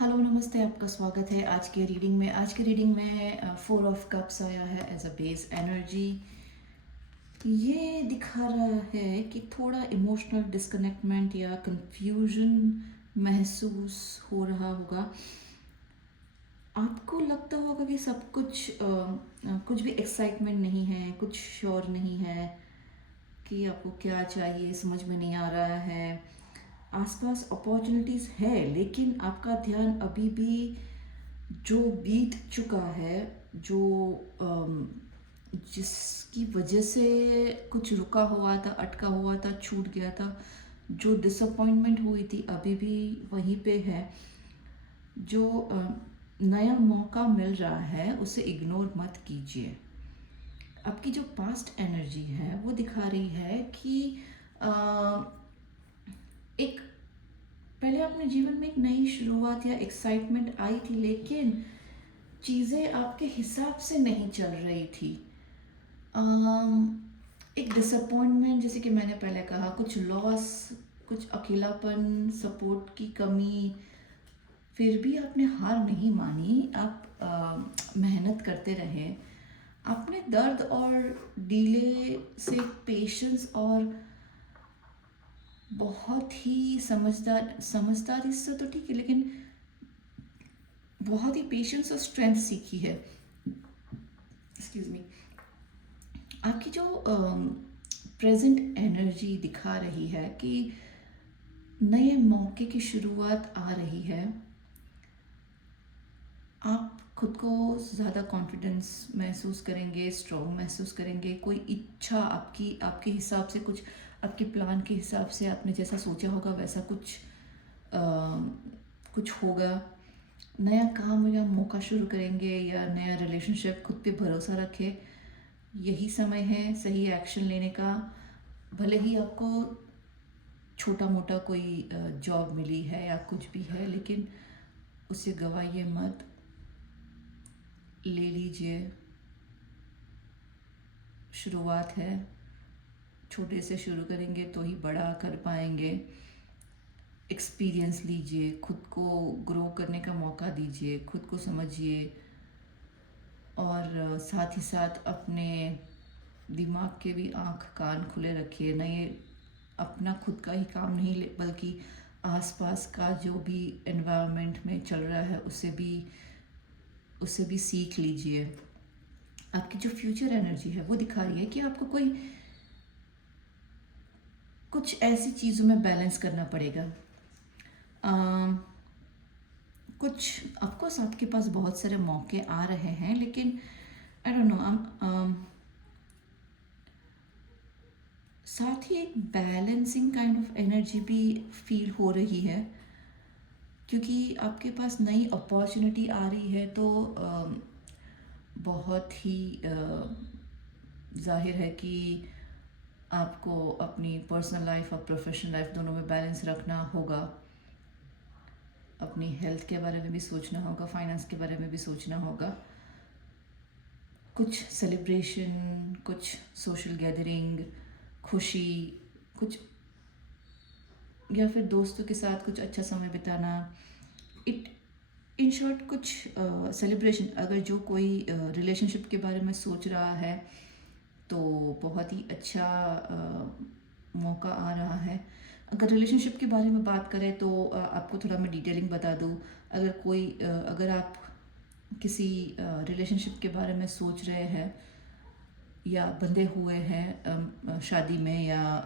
Hello नमस्ते, आपका स्वागत है आज के रीडिंग में। आज के रीडिंग में फोर ऑफ कप्स आया है एज अ बेस एनर्जी। ये दिखा रहा है कि थोड़ा इमोशनल डिस्कनेक्टमेंट या कंफ्यूजन महसूस हो रहा होगा। आपको लगता होगा कि सब कुछ कुछ भी एक्साइटमेंट नहीं है, कुछ श्योर नहीं है कि आपको क्या चाहिए, समझ में नहीं आ रहा है। आसपास अपॉर्चुनिटीज़ है लेकिन आपका ध्यान अभी भी जो बीत चुका है, जो जिसकी वजह से कुछ रुका हुआ था, अटका हुआ था, छूट गया था, जो डिसअपॉइंटमेंट हुई थी अभी भी वहीं पे है। जो नया मौका मिल रहा है उसे इग्नोर मत कीजिए। आपकी जो पास्ट एनर्जी है वो दिखा रही है कि अ, एक पहले अपने जीवन में एक नई शुरुआत या एक्साइटमेंट आई थी लेकिन चीज़ें आपके हिसाब से नहीं चल रही थी। अम, एक डिसअपॉइंटमेंट, जैसे कि मैंने पहले कहा, कुछ लॉस, कुछ अकेलापन, सपोर्ट की कमी। फिर भी आपने हार नहीं मानी, आप मेहनत करते रहे। आपने दर्द और डीले से पेशेंस और बहुत ही समझदारी से तो ठीक है, लेकिन बहुत ही पेशेंस और स्ट्रेंथ सीखी है। Excuse me. आपकी जो प्रेजेंट एनर्जी दिखा रही है कि नए मौके की शुरुआत आ रही है। आप खुद को ज़्यादा कॉन्फिडेंस महसूस करेंगे, स्ट्रॉन्ग महसूस करेंगे। कोई इच्छा आपकी आपके हिसाब से, कुछ आपके प्लान के हिसाब से आपने जैसा सोचा होगा वैसा अ, कुछ होगा। नया काम या मौका शुरू करेंगे या नया रिलेशनशिप, खुद पे भरोसा रखें। यही समय है सही एक्शन लेने का। भले ही आपको छोटा मोटा कोई जॉब मिली है या कुछ भी है, लेकिन उसे गवाइए मत। ले लीजिए, शुरुआत है। छोटे से शुरू करेंगे तो ही बड़ा कर पाएंगे। एक्सपीरियंस लीजिए, खुद को ग्रो करने का मौका दीजिए, खुद को समझिए और साथ ही साथ अपने दिमाग के भी आंख कान खुले रखिए। ना ये अपना खुद का ही काम नहीं बल्कि आसपास का जो भी एनवायरनमेंट में चल रहा है उसे भी सीख लीजिए। आपकी जो फ्यूचर एनर्जी है वो दिखा रही है कि आपको कुछ ऐसी चीज़ों में बैलेंस करना पड़ेगा। अम, कुछ ऑफकोर्स आपके पास बहुत सारे मौके आ रहे हैं लेकिन आई डोंट नो, साथ ही एक बैलेंसिंग काइंड ऑफ एनर्जी भी फील हो रही है, क्योंकि आपके पास नई अपॉर्चुनिटी आ रही है। तो बहुत ही जाहिर है कि आपको अपनी पर्सनल लाइफ और प्रोफेशनल लाइफ दोनों में बैलेंस रखना होगा। अपनी हेल्थ के बारे में भी सोचना होगा, फाइनेंस के बारे में भी सोचना होगा। कुछ सेलिब्रेशन, कुछ सोशल गैदरिंग, खुशी, कुछ या फिर दोस्तों के साथ कुछ अच्छा समय बिताना। इट इन शॉर्ट कुछ सेलिब्रेशन। अगर जो कोई रिलेशनशिप के बारे में सोच रहा है तो बहुत ही अच्छा मौका आ रहा है। अगर रिलेशनशिप के बारे में बात करें तो आपको थोड़ा मैं डिटेलिंग बता दूँ। अगर आप किसी रिलेशनशिप के बारे में सोच रहे हैं या बंधे हुए हैं शादी में, या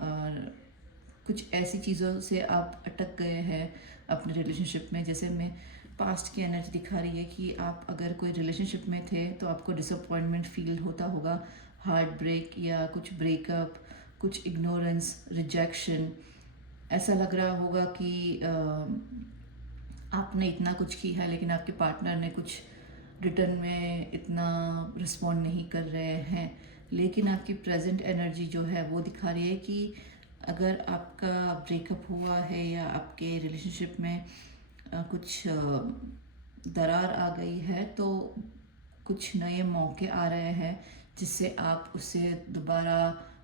कुछ ऐसी चीज़ों से आप अटक गए हैं अपने रिलेशनशिप में, जैसे मैं पास्ट की एनर्जी दिखा रही है कि आप अगर कोई रिलेशनशिप में थे तो आपको डिसअपॉइंटमेंट फील होता होगा, हार्ट ब्रेक या कुछ ब्रेकअप, कुछ इग्नोरेंस, रिजेक्शन। ऐसा लग रहा होगा कि आपने इतना कुछ किया है लेकिन आपके पार्टनर ने कुछ रिटर्न में इतना रिस्पॉन्ड नहीं कर रहे हैं। लेकिन आपकी प्रेजेंट एनर्जी जो है वो दिखा रही है कि अगर आपका ब्रेकअप हुआ है या आपके रिलेशनशिप में कुछ दरार आ गई है तो कुछ नए मौके आ रहे हैं जिससे आप उसे दोबारा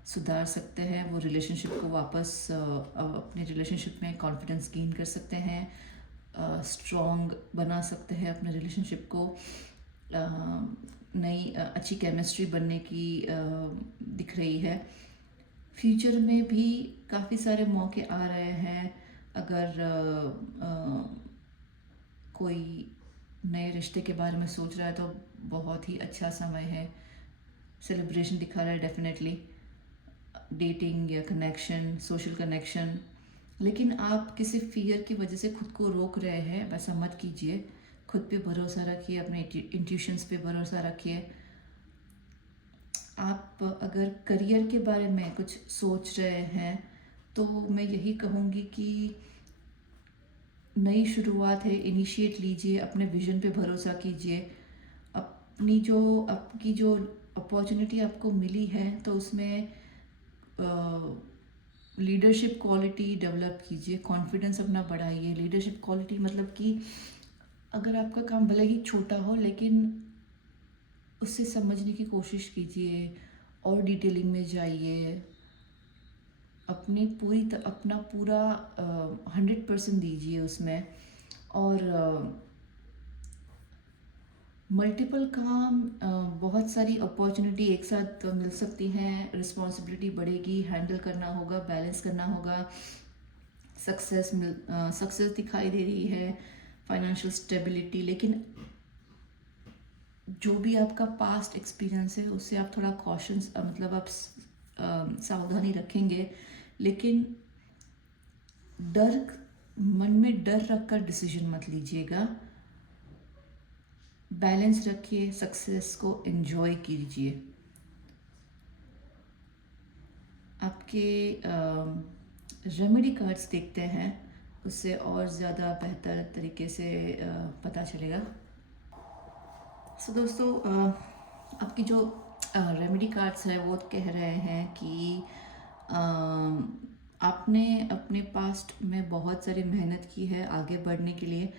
सुधार सकते हैं। वो रिलेशनशिप को वापस अपने रिलेशनशिप में कॉन्फिडेंस गेन कर सकते हैं। स्ट्रॉन्ग बना सकते हैं अपने रिलेशनशिप को, नई अच्छी केमिस्ट्री बनने की दिख रही है। फ्यूचर में भी काफ़ी सारे मौके आ रहे हैं। अगर कोई नए रिश्ते के बारे में सोच रहा है तो बहुत ही अच्छा समय है। सेलिब्रेशन दिखा रहा है डेफिनेटली, डेटिंग या कनेक्शन, सोशल कनेक्शन। लेकिन आप किसी फियर की वजह से खुद को रोक रहे हैं, वैसा मत कीजिए। खुद पे भरोसा रखिए, अपने इंट्यूशंस पे भरोसा रखिए। आप अगर करियर के बारे में कुछ सोच रहे हैं तो मैं यही कहूँगी कि नई शुरुआत है, इनिशिएट लीजिए, अपने विजन पे भरोसा कीजिए। आपकी जो अपॉर्चुनिटी आपको मिली है तो उसमें लीडरशिप क्वालिटी डेवलप कीजिए, कॉन्फिडेंस अपना बढ़ाइए। लीडरशिप क्वालिटी मतलब कि अगर आपका काम भले ही छोटा हो लेकिन उससे समझने की कोशिश कीजिए और डिटेलिंग में जाइए। अपना पूरा 100% दीजिए उसमें। और मल्टीपल काम, बहुत सारी अपॉर्चुनिटी एक साथ मिल सकती हैं, रिस्पॉन्सिबिलिटी बढ़ेगी, हैंडल करना होगा, बैलेंस करना होगा। सक्सेस दिखाई दे रही है, फाइनेंशियल स्टेबिलिटी। लेकिन जो भी आपका पास्ट एक्सपीरियंस है उससे आप थोड़ा कॉशंस, मतलब आप सावधानी रखेंगे। लेकिन मन में डर रखकर डिसीजन मत लीजिएगा। बैलेंस रखिए, सक्सेस को एंजॉय कीजिए। आपके रेमेडी कार्ड्स देखते हैं, उससे और ज़्यादा बेहतर तरीके से पता चलेगा। सो दोस्तों, आपकी जो रेमेडी कार्ड्स है वो कह रहे हैं कि आपने अपने पास्ट में बहुत सारी मेहनत की है आगे बढ़ने के लिए।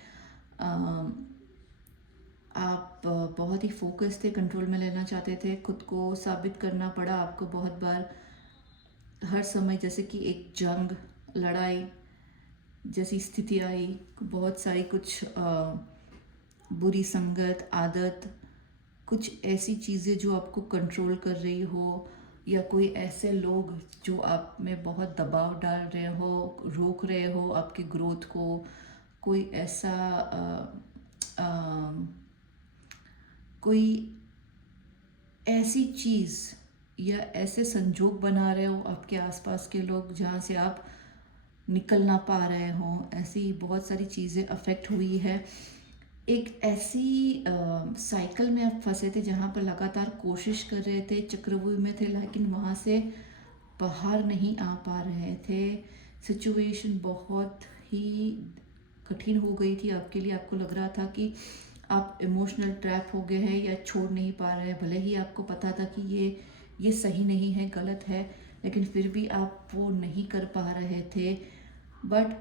आप बहुत ही फोकस थे, कंट्रोल में लेना चाहते थे, खुद को साबित करना पड़ा आपको बहुत बार, हर समय जैसे कि एक जंग, लड़ाई जैसी स्थिति आई। बहुत सारी कुछ बुरी संगत, आदत, कुछ ऐसी चीज़ें जो आपको कंट्रोल कर रही हो, या कोई ऐसे लोग जो आप में बहुत दबाव डाल रहे हो, रोक रहे हो आपकी ग्रोथ को। कोई ऐसा कोई ऐसी चीज़ या ऐसे संजोग बना रहे हो आपके आसपास के लोग जहाँ से आप निकल ना पा रहे हो। ऐसी बहुत सारी चीज़ें अफेक्ट हुई है। एक ऐसी साइकिल में आप फंसे थे जहाँ पर लगातार कोशिश कर रहे थे, चक्रव्यूह में थे, लेकिन वहाँ से बाहर नहीं आ पा रहे थे। सिचुएशन बहुत ही कठिन हो गई थी आपके लिए। आपको लग रहा था कि आप इमोशनल ट्रैप हो गए हैं या छोड़ नहीं पा रहे हैं। भले ही आपको पता था कि ये सही नहीं है, गलत है, लेकिन फिर भी आप वो नहीं कर पा रहे थे। बट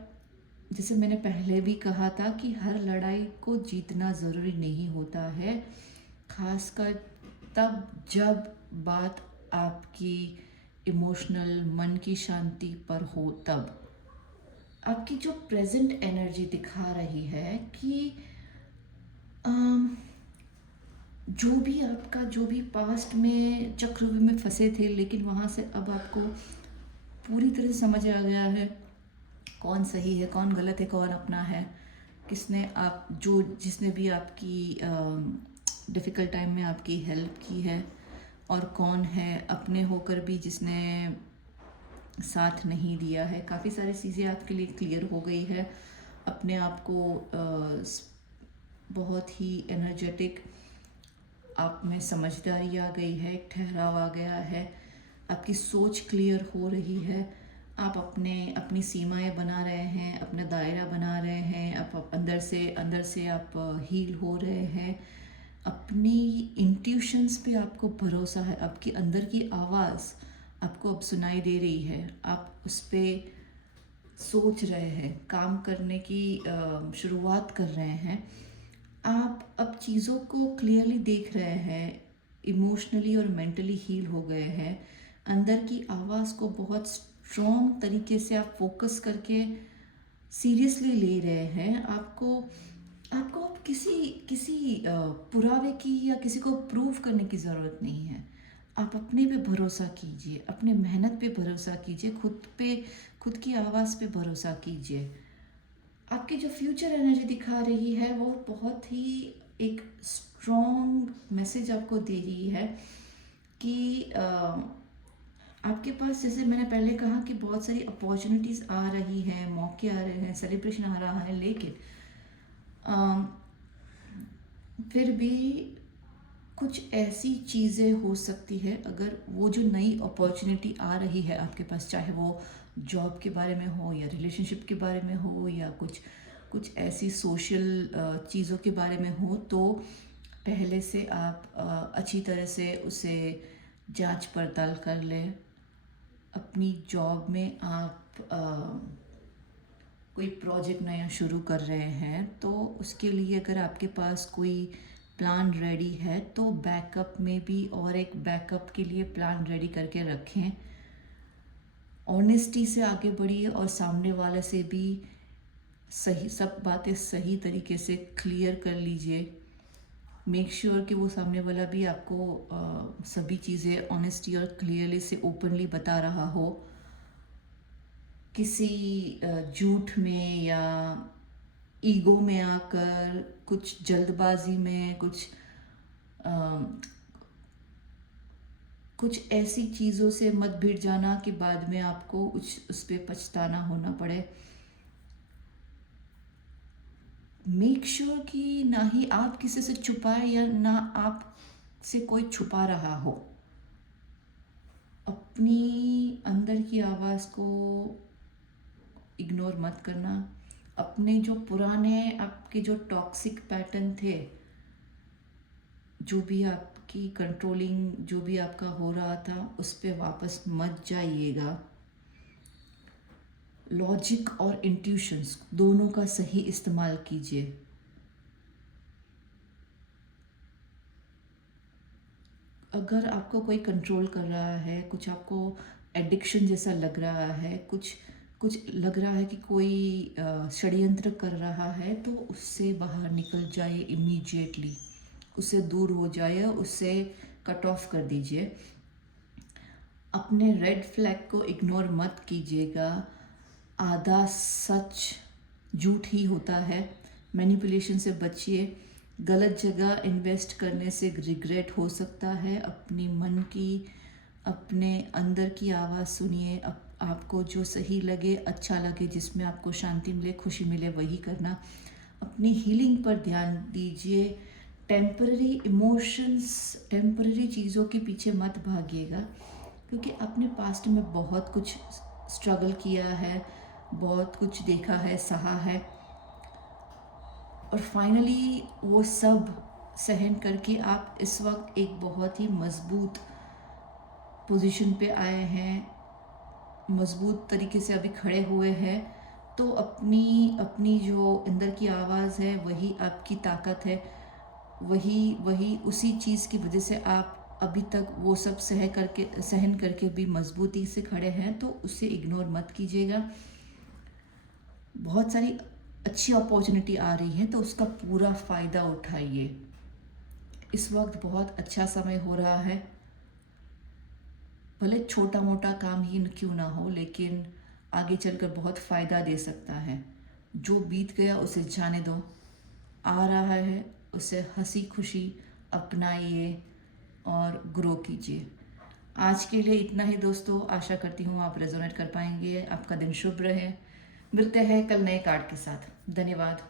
जैसे मैंने पहले भी कहा था कि हर लड़ाई को जीतना ज़रूरी नहीं होता है, खासकर तब जब बात आपकी इमोशनल, मन की शांति पर हो। तब आपकी जो प्रेजेंट एनर्जी दिखा रही है कि जो भी पास्ट में चक्रव्यूह में फंसे थे, लेकिन वहाँ से अब आपको पूरी तरह से समझ आ गया है कौन सही है, कौन गलत है, कौन अपना है, जिसने भी आपकी डिफ़िकल्ट टाइम में आपकी हेल्प की है, और कौन है अपने होकर भी जिसने साथ नहीं दिया है। काफ़ी सारी चीज़ें आपके लिए क्लियर हो गई है। अपने आप को बहुत ही एनर्जेटिक, आप में समझदारी आ गई है, एक ठहराव आ गया है, आपकी सोच क्लियर हो रही है। आप अपनी सीमाएं बना रहे हैं, अपना दायरा बना रहे हैं। आप अंदर से आप हील हो रहे हैं। अपनी इंट्यूशंस पे आपको भरोसा है। आपकी अंदर की आवाज़ आपको अब सुनाई दे रही है। आप उस पर सोच रहे हैं, काम करने की शुरुआत कर रहे हैं। आप अब चीज़ों को क्लियरली देख रहे हैं, इमोशनली और मेंटली हील हो गए हैं। अंदर की आवाज़ को बहुत स्ट्रॉन्ग तरीके से आप फोकस करके सीरियसली ले रहे हैं, आपको आपको अब किसी किसी पुरावे की या किसी को प्रूव करने की ज़रूरत नहीं है। आप अपने पे भरोसा कीजिए, अपने मेहनत पे भरोसा कीजिए, खुद की आवाज़ पे भरोसा कीजिए। आपकी जो फ्यूचर एनर्जी दिखा रही है वो बहुत ही एक स्ट्रॉन्ग मैसेज आपको दे रही है कि आपके पास, जैसे मैंने पहले कहा, कि बहुत सारी अपॉर्चुनिटीज़ आ रही हैं, मौके आ रहे हैं, सेलिब्रेशन आ रहा है, लेकिन अम, फिर भी कुछ ऐसी चीज़ें हो सकती है, अगर वो जो नई अपॉर्चुनिटी आ रही है आपके पास, चाहे वो जॉब के बारे में हो या रिलेशनशिप के बारे में हो या कुछ कुछ ऐसी सोशल चीज़ों के बारे में हो, तो पहले से आप अच्छी तरह से उसे जांच पड़ताल कर लें। अपनी जॉब में आप कोई प्रोजेक्ट नया शुरू कर रहे हैं, तो उसके लिए अगर आपके पास कोई प्लान रेडी है तो बैकअप में भी और एक बैकअप के लिए प्लान रेडी करके रखें। ऑनेस्टी से आगे बढ़िए और सामने वाले से भी सही सब बातें सही तरीके से क्लियर कर लीजिए। मेक श्योर कि वो सामने वाला भी आपको सभी चीज़ें ऑनेस्टी और क्लियरली से ओपनली बता रहा हो। किसी झूठ में या ईगो में आकर, कुछ जल्दबाजी में, कुछ ऐसी चीज़ों से मत भिड़ जाना कि बाद में आपको उस पे पछताना होना पड़े। मेक श्योर कि ना ही आप किसी से छुपाए या ना आप से कोई छुपा रहा हो। अपनी अंदर की आवाज़ को इग्नोर मत करना। अपने जो पुराने आपके जो टॉक्सिक पैटर्न थे, जो भी आपकी कंट्रोलिंग, जो भी आपका हो रहा था, उस पे वापस मत जाइएगा। लॉजिक और इंट्यूशंस दोनों का सही इस्तेमाल कीजिए। अगर आपको कोई कंट्रोल कर रहा है, कुछ आपको एडिक्शन जैसा लग रहा है, कुछ कुछ लग रहा है कि कोई षड्यंत्र कर रहा है, तो उससे बाहर निकल जाए इमीडिएटली, उससे दूर हो जाए, उससे कट ऑफ कर दीजिए। अपने रेड फ्लैग को इग्नोर मत कीजिएगा। आधा सच झूठ ही होता है। मैनिपुलेशन से बचिए। गलत जगह इन्वेस्ट करने से रिग्रेट हो सकता है। अपनी मन की, अपने अंदर की आवाज़ सुनिए। आपको जो सही लगे, अच्छा लगे, जिसमें आपको शांति मिले, खुशी मिले, वही करना। अपनी हीलिंग पर ध्यान दीजिए। टेम्पररी इमोशंस, टेम्पररी चीज़ों के पीछे मत भागिएगा, क्योंकि आपने पास्ट में बहुत कुछ स्ट्रगल किया है, बहुत कुछ देखा है, सहा है, और फाइनली वो सब सहन करके आप इस वक्त एक बहुत ही मज़बूत पोजीशन पे आए हैं, मज़बूत तरीके से अभी खड़े हुए हैं। तो अपनी अपनी जो अंदर की आवाज़ है, वही आपकी ताकत है। वही वही उसी चीज़ की वजह से आप अभी तक वो सब सहन करके भी मज़बूती से खड़े हैं। तो उसे इग्नोर मत कीजिएगा। बहुत सारी अच्छी अपॉर्चुनिटी आ रही है, तो उसका पूरा फ़ायदा उठाइए। इस वक्त बहुत अच्छा समय हो रहा है। भले छोटा मोटा काम ही क्यों ना हो, लेकिन आगे चलकर बहुत फ़ायदा दे सकता है। जो बीत गया उसे जाने दो। आ रहा है, उसे हंसी खुशी अपनाइए और ग्रो कीजिए। आज के लिए इतना ही दोस्तों। आशा करती हूँ आप रेजोनेट कर पाएंगे। आपका दिन शुभ रहे। मिलते हैं कल नए कार्ड के साथ। धन्यवाद।